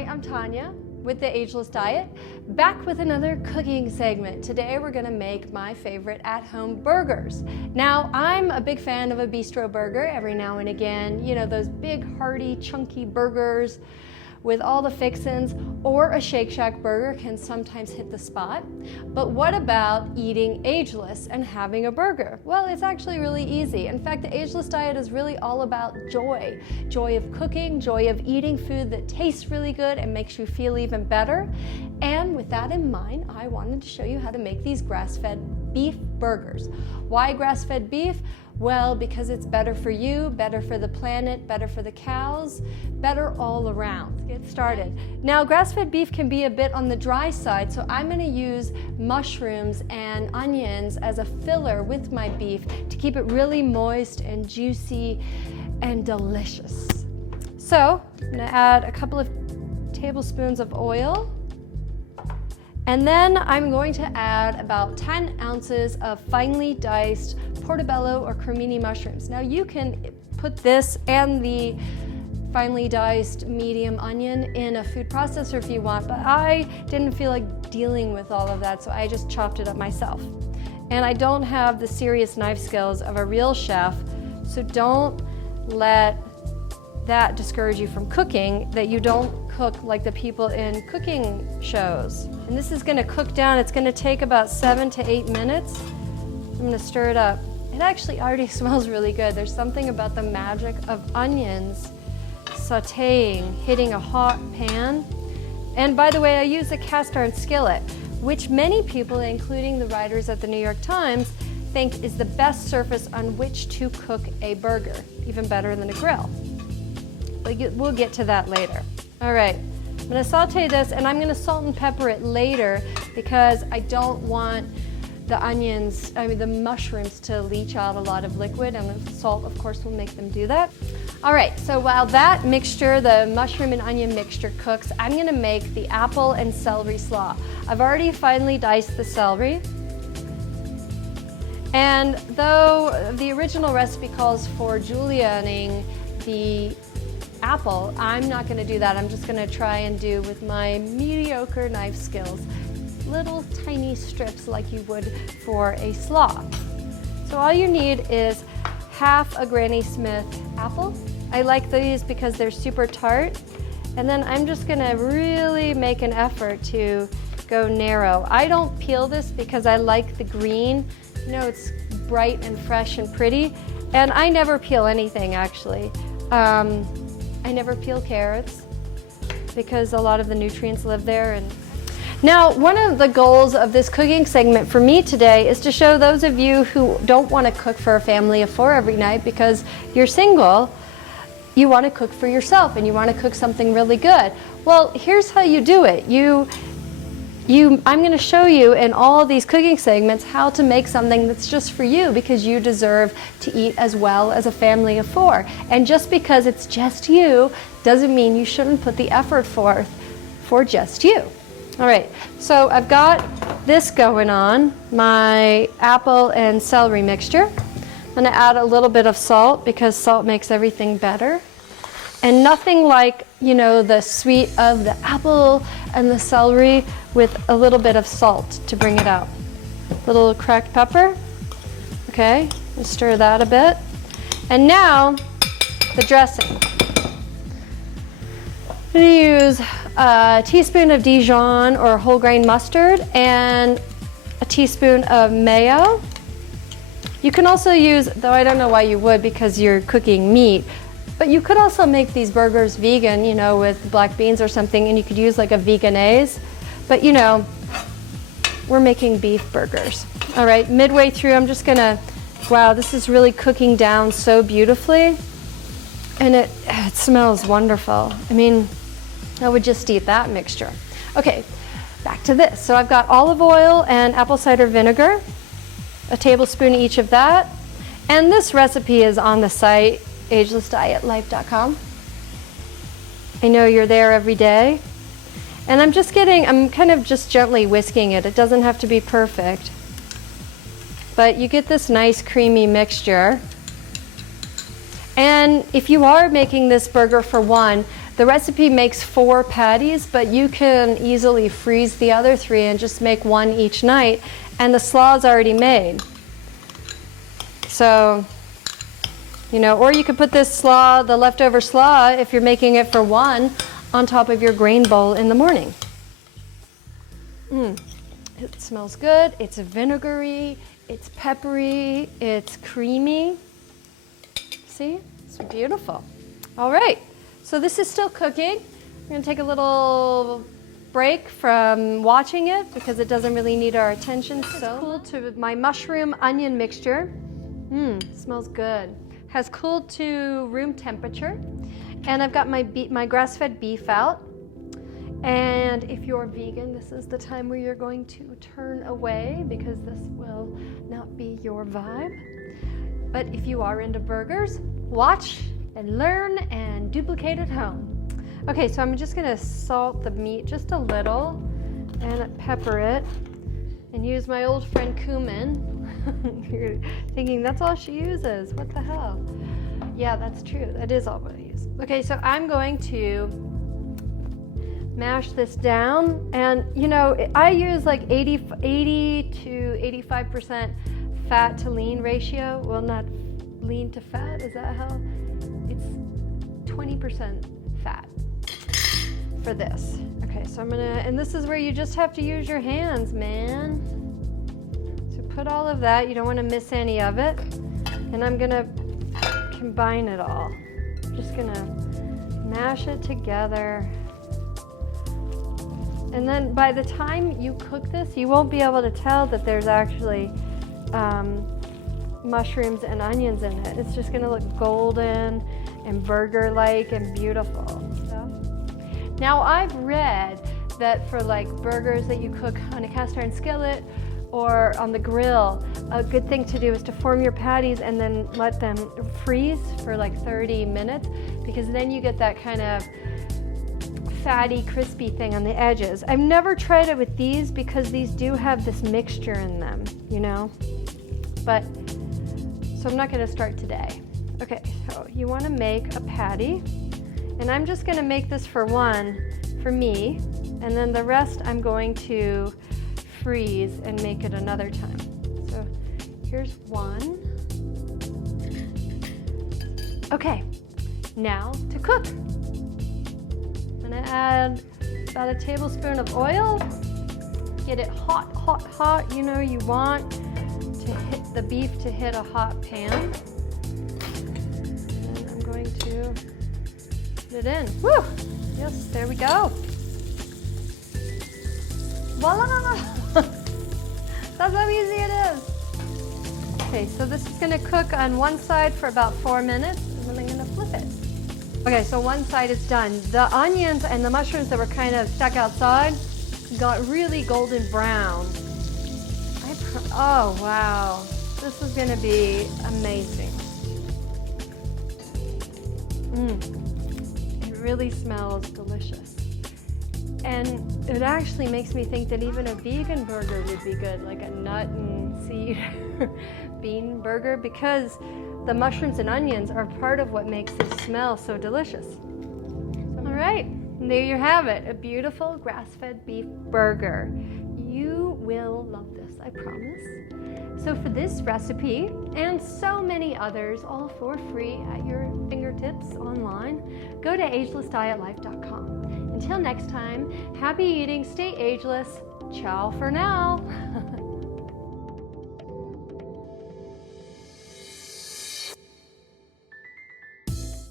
Hi, I'm Tanya with the Ageless Diet, back with another cooking segment. Today we're gonna make my favorite at-home burgers. Now, I'm a big fan of a bistro burger every now and again. You know, those big, hearty, chunky burgers with all the fixins, or a Shake Shack burger can sometimes hit the spot. But what about eating ageless and having a burger? Well, it's actually really easy. In fact, the Ageless Diet is really all about joy. Joy of cooking, joy of eating food that tastes really good and makes you feel even better. And with that in mind, I wanted to show you how to make these grass-fed beef burgers. Why grass-fed beef? Well, because it's better for you, better for the planet, better for the cows, better all around. Let's get started. Now, grass-fed beef can be a bit on the dry side, so I'm gonna use mushrooms and onions as a filler with my beef to keep it really moist and juicy and delicious. So, I'm gonna add a couple of tablespoons of oil. And then I'm going to add about 10 ounces of finely diced portobello or cremini mushrooms. Now you can put this and the finely diced medium onion in a food processor if you want, but I didn't feel like dealing with all of that, so I just chopped it up myself. And I don't have the serious knife skills of a real chef, so don't let that discourage you from cooking, that you don't cook like the people in cooking shows. And this is gonna cook down. It's gonna take about 7 to 8 minutes. I'm gonna stir it up. It actually already smells really good. There's something about the magic of onions sauteing, hitting a hot pan. And by the way, I use a cast iron skillet, which many people, including the writers at the New York Times, think is the best surface on which to cook a burger, even better than a grill. But we'll get to that later. All right, I'm gonna saute this, and I'm gonna salt and pepper it later because I don't want the mushrooms to leach out a lot of liquid, and the salt, of course, will make them do that. All right, so while that mixture, the mushroom and onion mixture cooks, I'm gonna make the apple and celery slaw. I've already finely diced the celery. And though the original recipe calls for julienning the apple, I'm not gonna do that. I'm just gonna try and do with my mediocre knife skills, little tiny strips like you would for a slaw. So all you need is half a Granny Smith apple. I like these because they're super tart. And then I'm just gonna really make an effort to go narrow. I don't peel this because I like the green. You know, it's bright and fresh and pretty. And I never peel anything, actually. I never peel carrots because a lot of the nutrients live there. And now, one of the goals of this cooking segment for me today is to show those of you who don't want to cook for a family of 4 every night because you're single, you want to cook for yourself and you want to cook something really good. Well, here's how you do it. I'm going to show you in all these cooking segments how to make something that's just for you, because you deserve to eat as well as a family of 4. And just because it's just you doesn't mean you shouldn't put the effort forth for just you. All right, so I've got this going on, my apple and celery mixture. I'm going to add a little bit of salt because salt makes everything better. And nothing like, you know, the sweet of the apple and the celery with a little bit of salt to bring it out. A little cracked pepper. Okay, and stir that a bit. And now, the dressing. I'm gonna use a teaspoon of Dijon or whole grain mustard and a teaspoon of mayo. You can also use, though I don't know why you would because you're cooking meat, but you could also make these burgers vegan, you know, with black beans or something, and you could use like a veganaise. But you know, we're making beef burgers. All right, midway through, I'm just gonna, wow, this is really cooking down so beautifully. And it smells wonderful. I mean, I would just eat that mixture. Okay, back to this. So I've got olive oil and apple cider vinegar, a tablespoon each of that. And this recipe is on the site, agelessdietlife.com. I know you're there every day. And I'm kind of just gently whisking it. It doesn't have to be perfect. But you get this nice creamy mixture. And if you are making this burger for one, The recipe makes 4 patties, but you can easily freeze the other 3 and just make 1 each night, and the slaw's already made. So, you know, or you could put this slaw, the leftover slaw, if you're making it for 1, on top of your grain bowl in the morning. It smells good, it's vinegary, it's peppery, it's creamy. See, it's beautiful. All right, so this is still cooking. We're gonna take a little break from watching it because it doesn't really need our attention. So cool to my mushroom onion mixture. Smells good. Has cooled to room temperature. And I've got my grass-fed beef out. And if you're vegan, this is the time where you're going to turn away because this will not be your vibe. But if you are into burgers, watch and learn and duplicate at home. Okay, so I'm just gonna salt the meat just a little and pepper it and use my old friend cumin. You're thinking that's all she uses, what the hell? Yeah, that's true, that is all I use. Okay, so I'm going to mash this down, and you know, I use like 80 to 85% fat to lean ratio. Well, not lean to fat, is that how? It's 20% fat for this. Okay, so I'm gonna, and this is where you just have to use your hands, man. So put all of that, you don't wanna miss any of it. And I'm gonna combine it all. I'm just gonna mash it together. And then by the time you cook this, you won't be able to tell that there's actually mushrooms and onions in it. It's just gonna look golden and burger-like and beautiful. Now I've read that for like burgers that you cook on a cast iron skillet or on the grill, a good thing to do is to form your patties and then let them freeze for like 30 minutes, because then you get that kind of fatty, crispy thing on the edges. I've never tried it with these because these do have this mixture in them, you know? But, so I'm not gonna start today. Okay, so you wanna make a patty, and I'm just gonna make this for 1 for me, and then the rest I'm going to freeze and make it another time. So here's 1. Okay, now to cook. I'm gonna add about a tablespoon of oil. Get it hot, hot, hot. You know, you want to hit the beef to hit a hot pan. And I'm going to put it in. Woo! Yes, there we go. Voila! That's how easy it is. Okay, so this is gonna cook on one side for about 4 minutes, and then I'm gonna flip it. Okay, so one side is done. The onions and the mushrooms that were kind of stuck outside got really golden brown. Oh, wow. This is gonna be amazing. It really smells delicious. And it actually makes me think that even a vegan burger would be good, like a nut and seed bean burger, because the mushrooms and onions are part of what makes it smell so delicious. All right, and there you have it, a beautiful grass-fed beef burger. You will love this, I promise. So for this recipe and so many others, all for free at your fingertips online, go to agelessdietlife.com. Until next time, happy eating, stay ageless. Ciao for now.